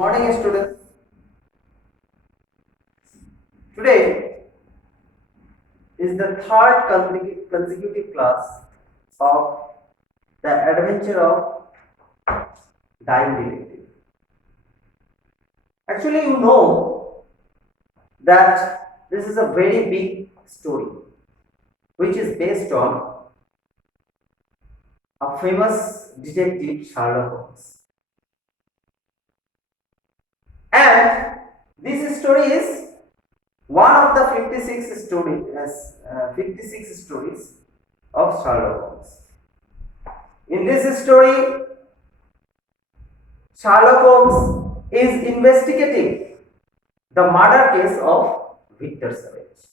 Morning, students. Today is the third consecutive class of the adventure of Dying Detective. Actually, you know that this is a very big story which is based on a famous detective Sherlock Holmes. And this story is one of the 56 stories of Sherlock Holmes. In this story, Sherlock Holmes is investigating the murder case of Victor Savage.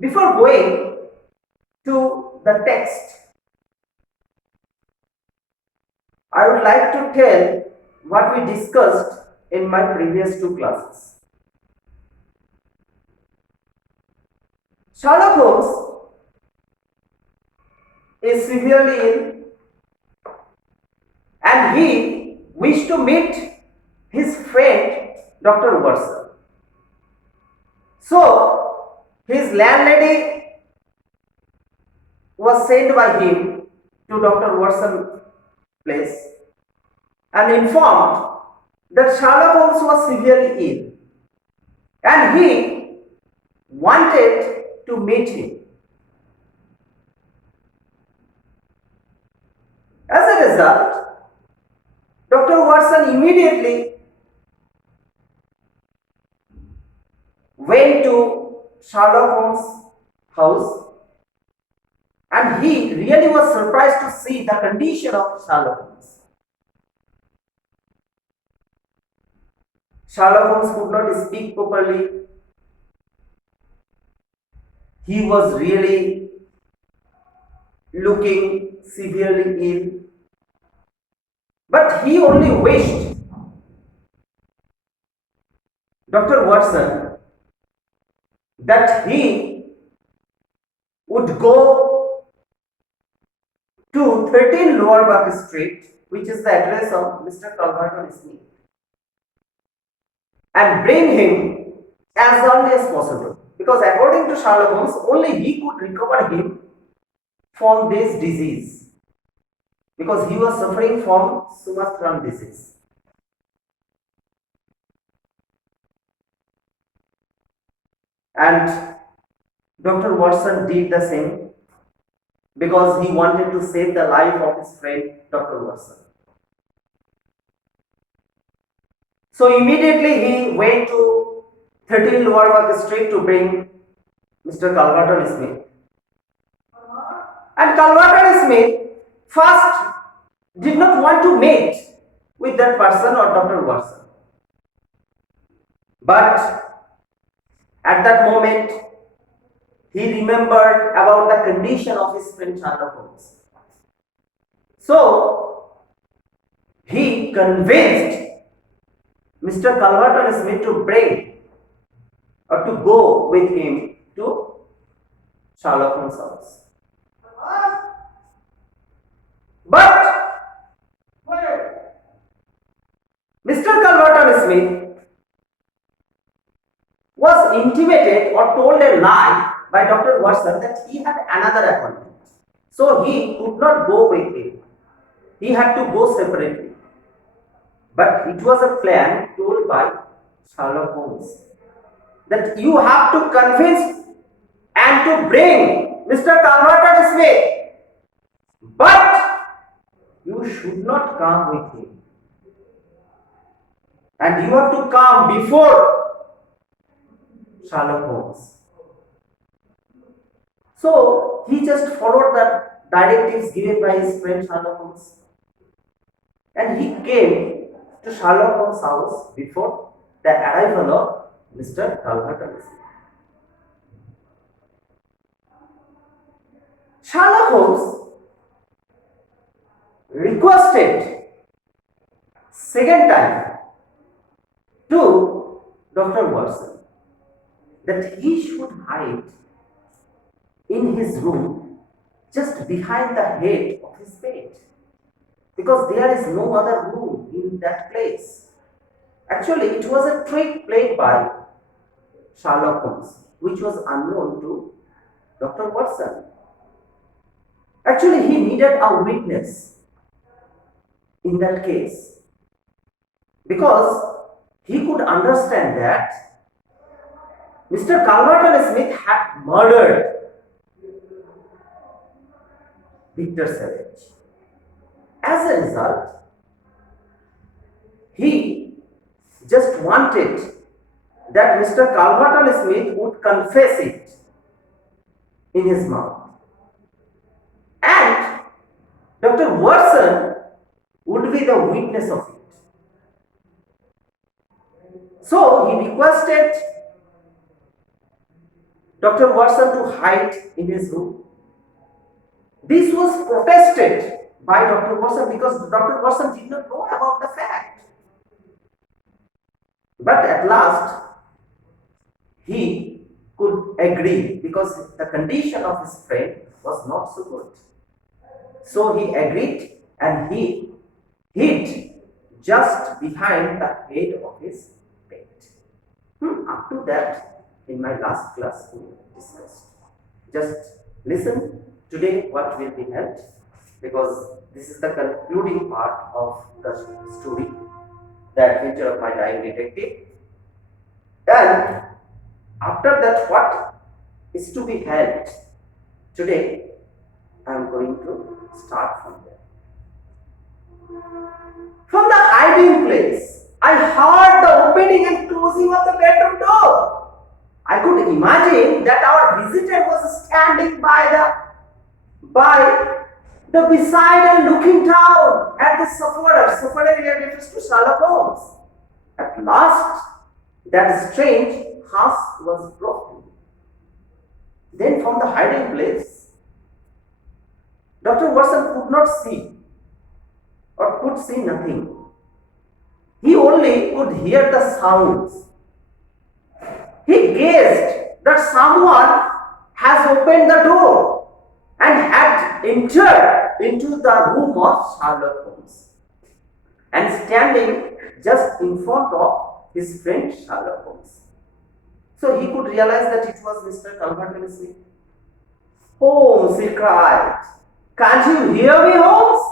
Before going to the text, I would like to tell what we discussed in my previous two classes. Sherlock Holmes is severely ill and he wished to meet his friend Dr. Watson. So his landlady was sent by him to Dr. Watson's place and informed that Sherlock Holmes was severely ill and he wanted to meet him. As a result, Dr. Watson immediately went to Sherlock Holmes' house and he really was surprised to see the condition of Sherlock Holmes. Sherlock Holmes could not speak properly. He was really looking severely ill. But he only wished Dr. Watson that he would go to 13 Lower Buck Street, which is the address of Mr. Calverton Smith, and bring him as early as possible. Because according to Sherlock Holmes, only he could recover him from this disease. Because he was suffering from Sumatran disease. And Dr. Watson did the same because he wanted to save the life of his friend Dr. Watson. So immediately he went to 13 Lower Buck Street to bring Mr. Calverton Smith. And Calverton Smith first did not want to mate with that person or Dr. Watson. But at that moment, he remembered about the condition of his friend Sherlock Holmes. So, he convinced Mr. Calverton Smith to bring or to go with him to Sherlock Holmes' house. But Mr. Calverton Smith was intimated or told a lie by Dr. Watson that he had another appointment. So he could not go with him. He had to go separately. But it was a plan told by Sherlock Holmes that you have to convince and to bring Mr. Calverton Smith, but you should not come with him. And you have to come before Sherlock Holmes. So he just followed the directives given by his friend Sherlock Holmes. And he came to Sherlock Holmes' house before the arrival of Mr. Calverton Smith. Sherlock Holmes requested second time to Dr. Watson that he should hide in his room just behind the head of his bed, because there is no other room in that place. Actually, it was a trick played by Sherlock Holmes, which was unknown to Dr. Watson. Actually, he needed a witness in that case because he could understand that Mr. Calverton Smith had murdered Victor Savage. As a result, he just wanted that Mr. Calverton Smith would confess it in his mouth. And Dr. Watson would be the witness of it. So he requested Dr. Watson to hide in his room. This was protested by Dr. Watson because Dr. Watson did not know about the fact. But at last, he could agree because the condition of his friend was not so good. So he agreed and he hid just behind the head of his bed. Up to that, in my last class, we discussed. Just listen today what will be held, because this is the concluding part of the story, The Adventure of My Dying Detective. And after that, what is to be held today, I am going to start from there. From the hiding place, I heard the opening and closing of the bedroom door. I could imagine that our visitor was standing by the beside and looking down at the sufferer. Sufferer here refers to Sherlock Holmes. At last, that strange hush was broken. Then from the hiding place, Dr. Watson could not see or could see nothing. He only could hear the sounds. He guessed that someone has opened the door and had entered into the room of Sherlock Holmes and standing just in front of his friend Sherlock Holmes. So he could realize that it was Mr. Calverton Smith. "Holmes," he cried, "can't you hear me, Holmes?"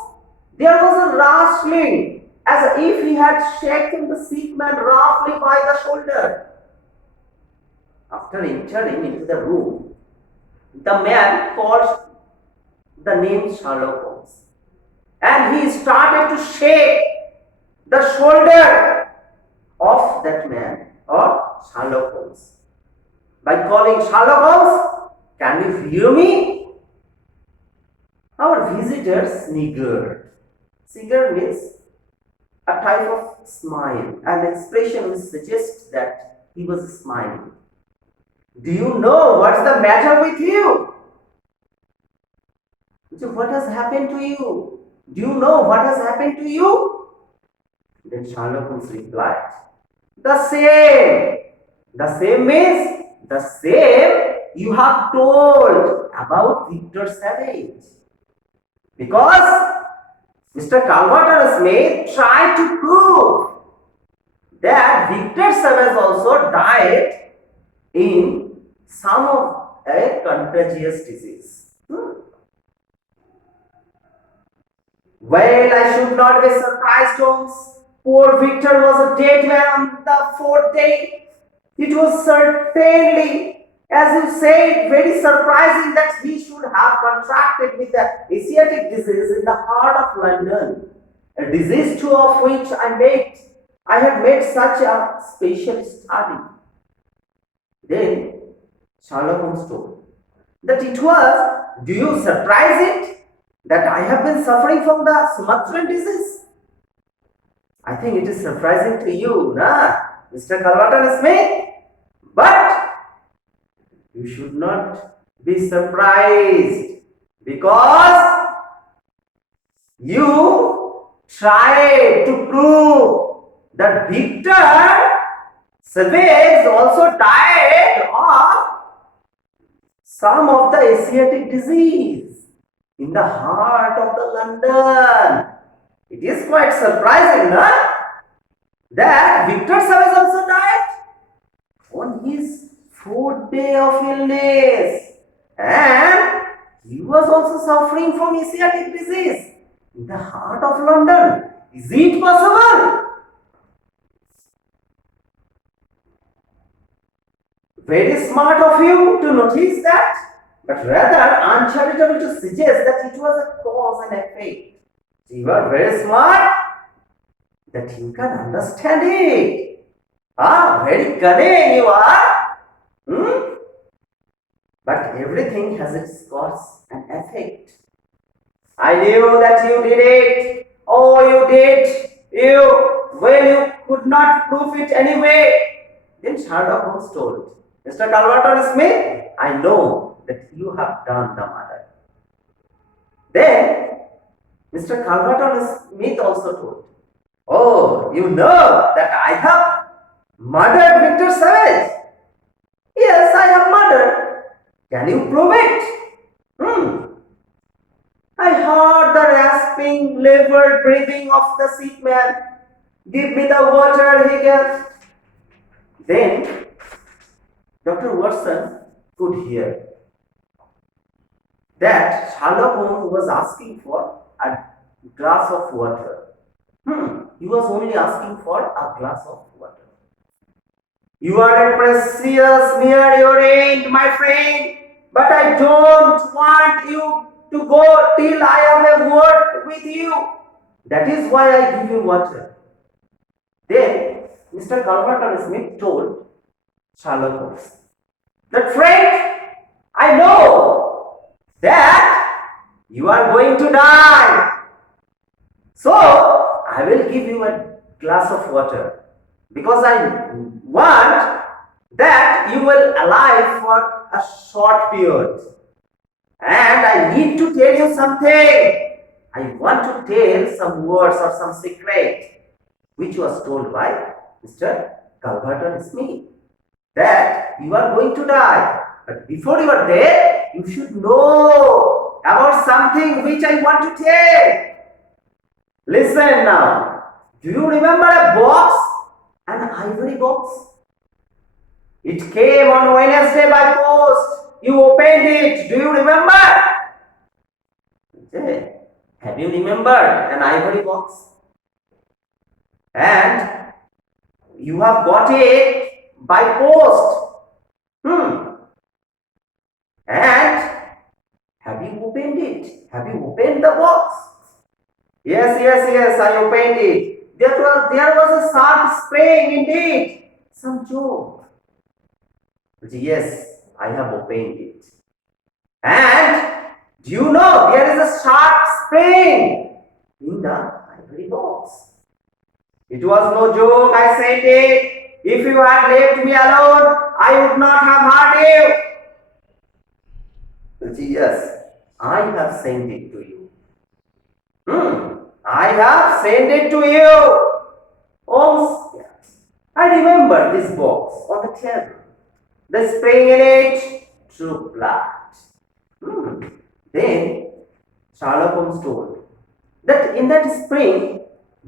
There was a rustling, as if he had shaken the sick man roughly by the shoulder. After entering into the room, the man called the name Sherlock Holmes, and he started to shake the shoulder of that man or Sherlock Holmes by calling, "Sherlock Holmes, can you hear me?" Our visitor sniggered. Snigger means a type of smile, an expression which suggests that he was smiling. "Do you know what's the matter with you?" So what has happened to you? Do you know what has happened to you? Then Sherlock Holmes replied, "The same." The same means the same you have told about Victor Savage. Because Mr. Calverton Smith tried to prove that Victor Savage also died in some of a contagious disease. Well, I should not be surprised, Holmes. Poor Victor was a dead man on the fourth day. It was certainly, as you said, very surprising that he should have contracted with the Asiatic disease in the heart of London, a disease too of which I had made such a special study. Then Sherlock Holmes told that it was, do you surprise it, that I have been suffering from the Sumatran disease? I think it is surprising to you, Mr. Calverton Smith, but you should not be surprised because you tried to prove that Victor Savage also died of some of the Asiatic disease in the heart of the London. It is quite surprising, that Victor Savage also died on his fourth day of illness, and he was also suffering from sciatic disease in the heart of London. Is it possible? Very smart of you to notice that, but rather uncharitable to suggest that it was a cause and effect. You are very smart that you can understand it. Very cunning you are. But everything has its cause and effect. I knew that you did it. Oh, you did. You could not prove it anyway. Then Sherlock Holmes told, Mr. Calverton Smith, I know that you have done the murder. Then Mr. Calverton Smith also told, oh, you know that I have murdered Victor Savage. Yes, I have murdered. Can you prove it? I heard the rasping, labored breathing of the sick man. Give me the water, he gasped. Then Dr. Watson could hear that Sherlock Holmes was asking for a glass of water. He was only asking for a glass of water. You are a precious near your end, my friend, but I don't want you to go till I have a word with you. That is why I give you water. Then Mr. Calverton Smith told Sherlock Holmes that, friend, I know that you are going to die. So I will give you a glass of water because I want that you will alive for a short period. And I need to tell you something. I want to tell some words or some secret which was told by Mr. Calverton Smith that you are going to die. But before you are dead, you should know about something which I want to tell. Listen now. Do you remember a box? An ivory box? It came on Wednesday by post. You opened it. Do you remember? Have you remembered an ivory box? And you have got it by post. And have you opened it? Have you opened the box? Yes, I opened it. There was a sharp spring indeed. Some joke. Yes, I have opened it. And do you know there is a sharp spring in the ivory box? It was no joke, I said it. If you had left me alone, I would not have hurt you. Yes, I have sent it to you. I have sent it to you. Holmes, yes. I remember this box on the table. The spring in it, true blood. Then Sherlock Holmes told that in that spring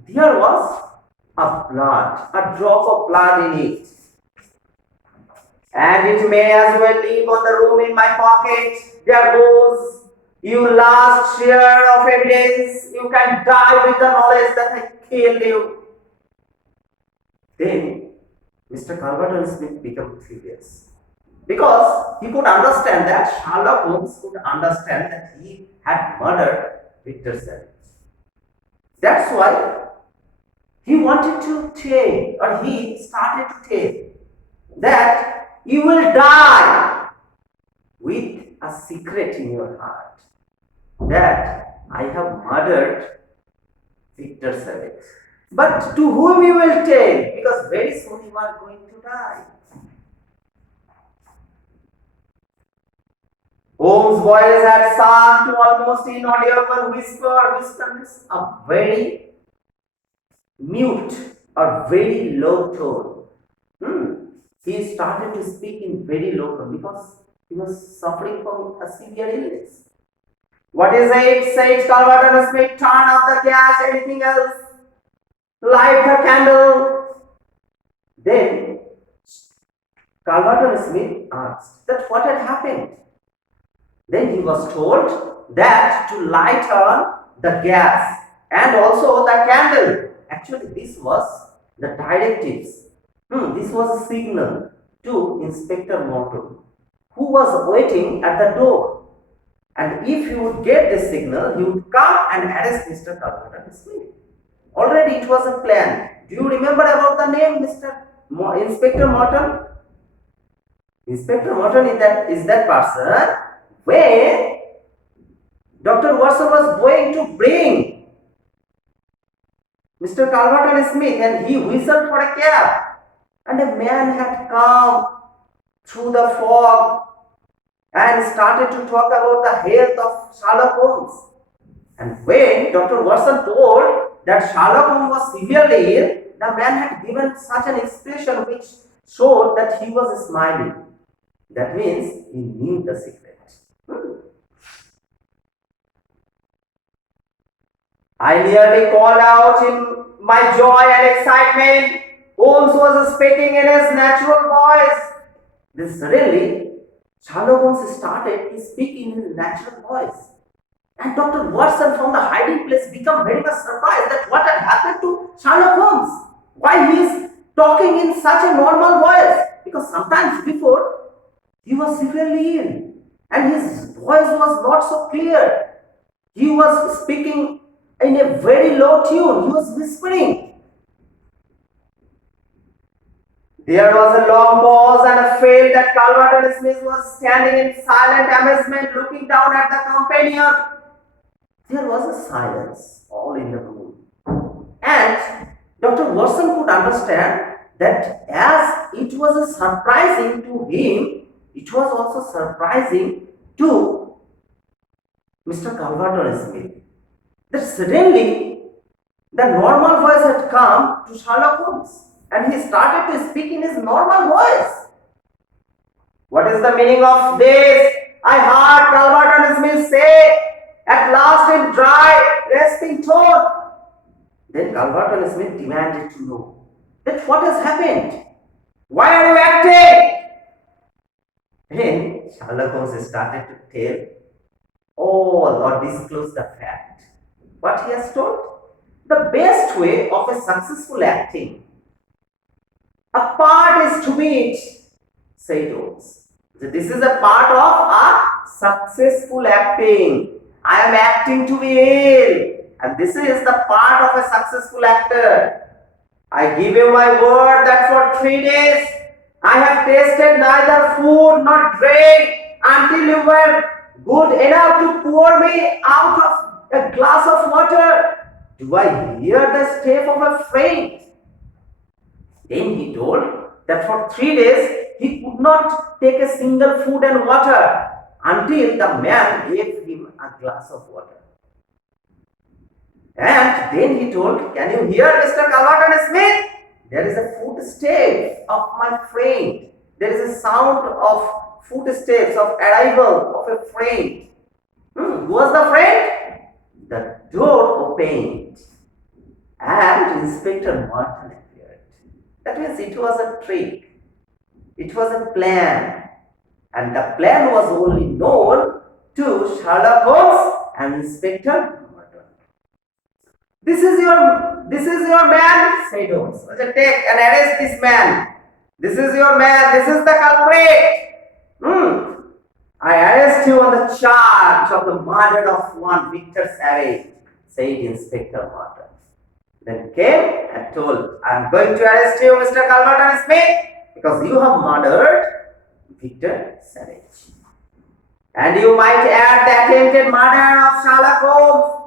there was a drop of blood in it. And it may as well leave on the room in my pocket. There goes. You last share of evidence. You can die with the knowledge that I killed you. Then Mr. Calverton Smith became furious because he could understand that Sherlock Holmes could understand that he had murdered Victor Savage. That's why he wanted to tell, or he started to tell, that you will die with a secret in your heart, that I have murdered Victor Savage. But to whom you will tell? Because very soon you are going to die. Holmes' voice had sunk to almost inaudible whisper, a very mute or very low tone. He started to speak in very low tone because he was suffering from a severe illness. What is it? Said Calverton Smith. Turn off the gas. Anything else? Light the candle. Calverton Smith asked that what had happened. Then he was told that to light on the gas and also the candle. Actually, this was the directives. This was a signal to Inspector Morton, who was waiting at the door. And if he would get the signal, he would come and arrest Mr. Calverton Smith. Already it was a plan. Do you remember about the name Inspector Morton? Inspector Morton is that person when Dr. Watson was going to bring Mr. Calverton Smith and he whistled for a cab, and a man had come through the fog and started to talk about the health of Sherlock Holmes. And when Dr. Watson told that Sherlock Holmes was severely ill, the man had given such an expression which showed that he was smiling. That means he knew the secret. I nearly called out in my joy and excitement. Holmes was speaking in his natural voice. Then suddenly, Sherlock Holmes started speaking in his natural voice. And Dr. Watson from the hiding place became very much surprised that what had happened to Sherlock Holmes. Why he is talking in such a normal voice? Because sometimes before, he was severely ill and his voice was not so clear. He was speaking in a very low tune. He was whispering. There was a long pause and I felt that Calverton Smith was standing in silent amazement looking down at the companion. There was a silence all in the room. And Dr. Watson could understand that as it was surprising to him, it was also surprising to Mr. Calverton Smith. That suddenly the normal voice had come to Sherlock Holmes and he started to speak in his normal voice. What is the meaning of this? I heard Calverton Smith say at last in dry, rasping tone. Then Calverton Smith demanded to know that what has happened? Why are you acting? Then Sherlock Holmes started to tell all or disclose the fact. What he has told? The best way of a successful acting. A part is to be it, said Holmes. So this is a part of a successful acting. I am acting to be ill, and this is the part of a successful actor. I give you my word that for 3 days I have tasted neither food nor drink until you were good enough to pour me out of a glass of water. Do I hear the step of a friend? Then he told that for 3 days he could not take a single food and water until the man gave him a glass of water. And then he told, can you hear Mr. Calverton Smith? There is a footstep of my friend. There is a sound of footsteps of arrival of a friend. Who was the friend? The door opened and Inspector Morton appeared. That means it was a trick. It was a plan. And the plan was only known to Sherlock Holmes and Inspector Morton. This is your man, said Holmes. Take and arrest this man. This is your man. This is the culprit. I arrest you on the charge of the murder of one Victor Savage, said Inspector Morton. Then came and told, I am going to arrest you, Mr. Calverton Smith, because you have murdered Victor Savage. And you might add the attempted murder of Sherlock Holmes,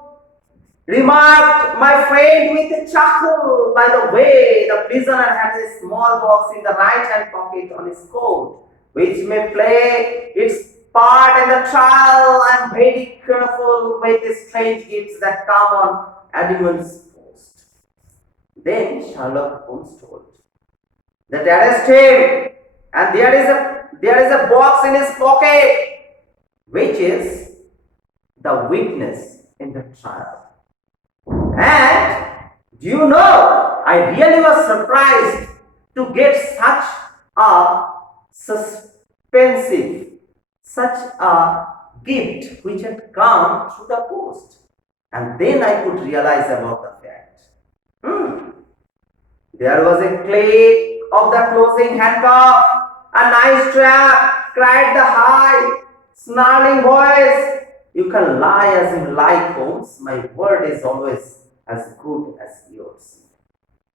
remarked my friend with a chuckle. By the way, the prisoner had a small box in the right hand pocket on his coat, which may play its part in the trial. I am very careful with the strange gifts that come on Edmund's post. Then Sherlock Holmes told that arrest him, and there is a box in his pocket, which is the witness in the trial. And do you know, I really was surprised to get such a suspensive, such a gift which had come through the post. And then I could realize about the fact. There was a click of the closing handcuff, a nice trap, cried the high, snarling voice. You can lie as you like, Holmes. My word is always as good as yours.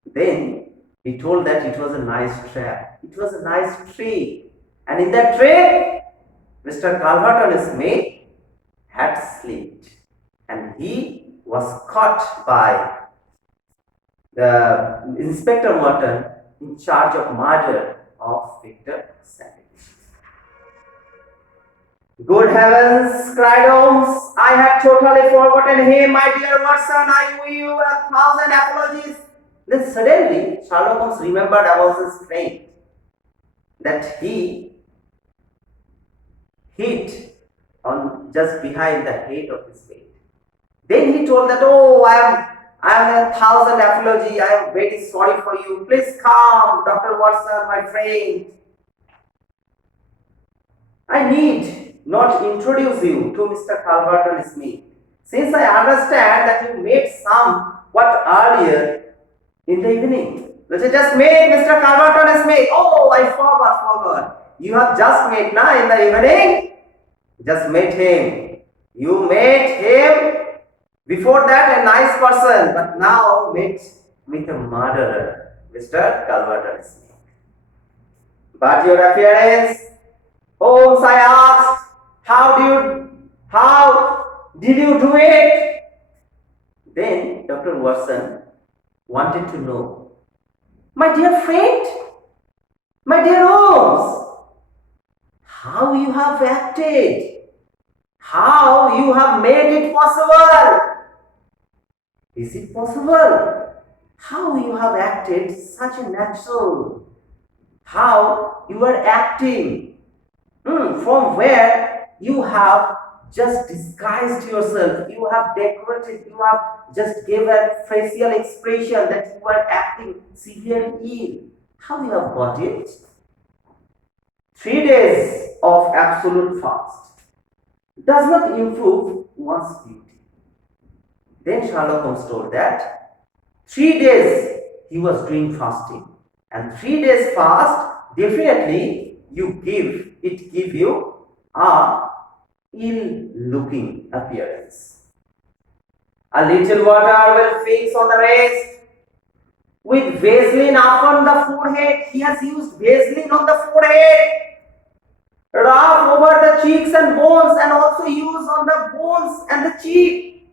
Then he told that it was a nice trap. It was a nice trick. And in that trick, Mr. Calverton Smith had slipped. And he was caught by the Inspector Merton in charge of murder of Victor Savage. Good heavens, cried Holmes, I had totally forgotten him, my dear Watson, I owe you 1,000 apologies. Then suddenly Sherlock Holmes remembered about his friend, that he hit on just behind the head of his bed. Then he told that, oh, I am 1,000 apology, I am very sorry for you. Please come, Dr. Watson, my friend. I need not introduce you to Mr. Calverton Smith, since I understand that you met somewhat earlier in the evening. Let us just meet Mr. Calverton Smith. Oh, I forgot. You have just met now in the evening? Just met him. You met him. Before that, a nice person, but now met with a murderer, Mr. Calverton Smith. But your appearance, Holmes, I asked, how did you do it? Then Dr. Watson wanted to know, my dear friend, my dear Holmes, how you have acted, how you have made it possible. Is it possible? How you have acted such a natural? How you are acting? From where you have just disguised yourself, you have decorated, you have just gave a facial expression that you are acting severely ill. How you have got it? 3 days of absolute fast does not improve one's beauty. Then Sherlock Holmes told that 3 days he was doing fasting, and 3 days fast definitely give you a ill-looking appearance. A little water will fix on the rest. With Vaseline upon the forehead, he has used Vaseline on the forehead. Rub over the cheeks and bones, and also use on the bones and the cheek.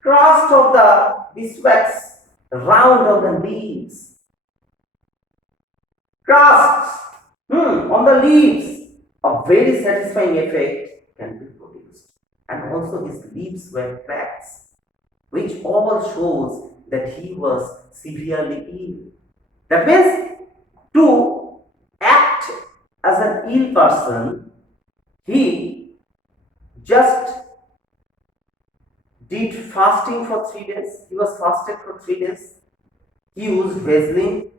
Crust of the beeswax, round of the leaves. Crusts on the leaves, a very satisfying effect can be produced. And also his leaves were cracks, which all shows that he was severely ill. That means to act as an ill person, he just did fasting for 3 days. He was fasted for 3 days. He used Vaseline.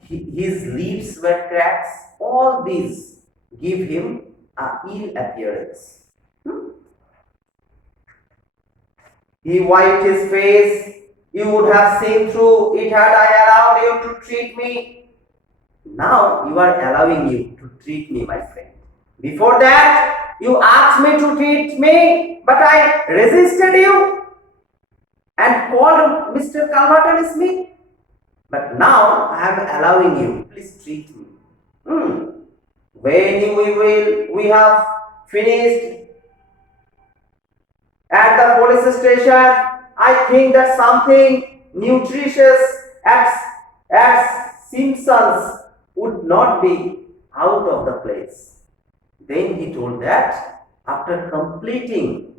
His leaves were cracks. All these give him an ill appearance. He wiped his face. You would have seen through it had I allowed you to treat me. Now you are allowing you to treat me, my friend. Before that, you asked me to treat me, but I resisted you and called Mr. Calverton Smith. But now I am allowing you. Please treat me. When we have finished at the police station, I think that something nutritious at Simpson's would not be out of the place. Then he told that after completing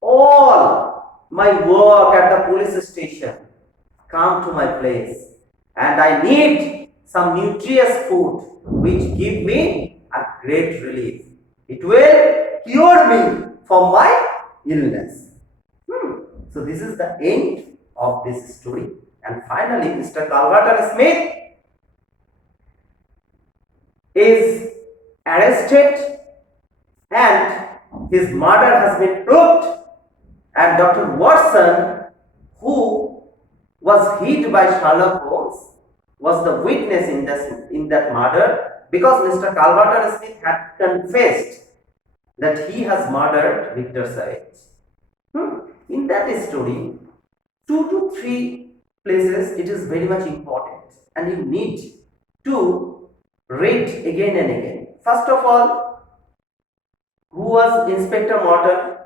all my work at the police station, come to my place, and I need some nutritious food which give me a great relief. It will cure me from my illness. So this is the end of this story. And finally, Mr. Calverton Smith is arrested and his murder has been proved, and Dr. Watson, who was hit by Sherlock Holmes, was the witness in that murder, because Mr. Calvert Smith had confessed that he has murdered Victor Savage. In that story, 2 to 3 places it is very much important, and you need to read again and again. First of all, who was Inspector Morton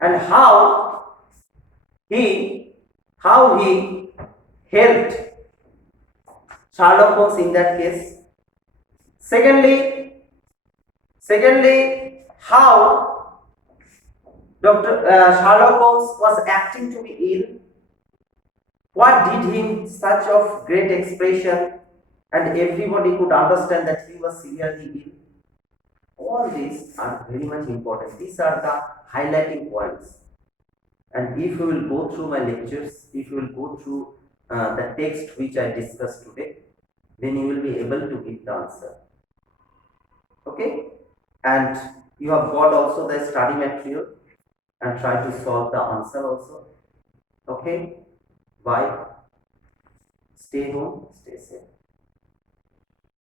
and how he helped Sherlock Holmes in that case. Secondly, how Sherlock Holmes was acting to be ill. What did him such of great expression, and everybody could understand that he was severely ill. All these are very much important. These are the highlighting points. And if you will go through my lectures, if you will go through the text which I discussed today, then you will be able to give the answer. Okay? And you have got also the study material, and try to solve the answer also. Okay? Bye. Stay home, stay safe.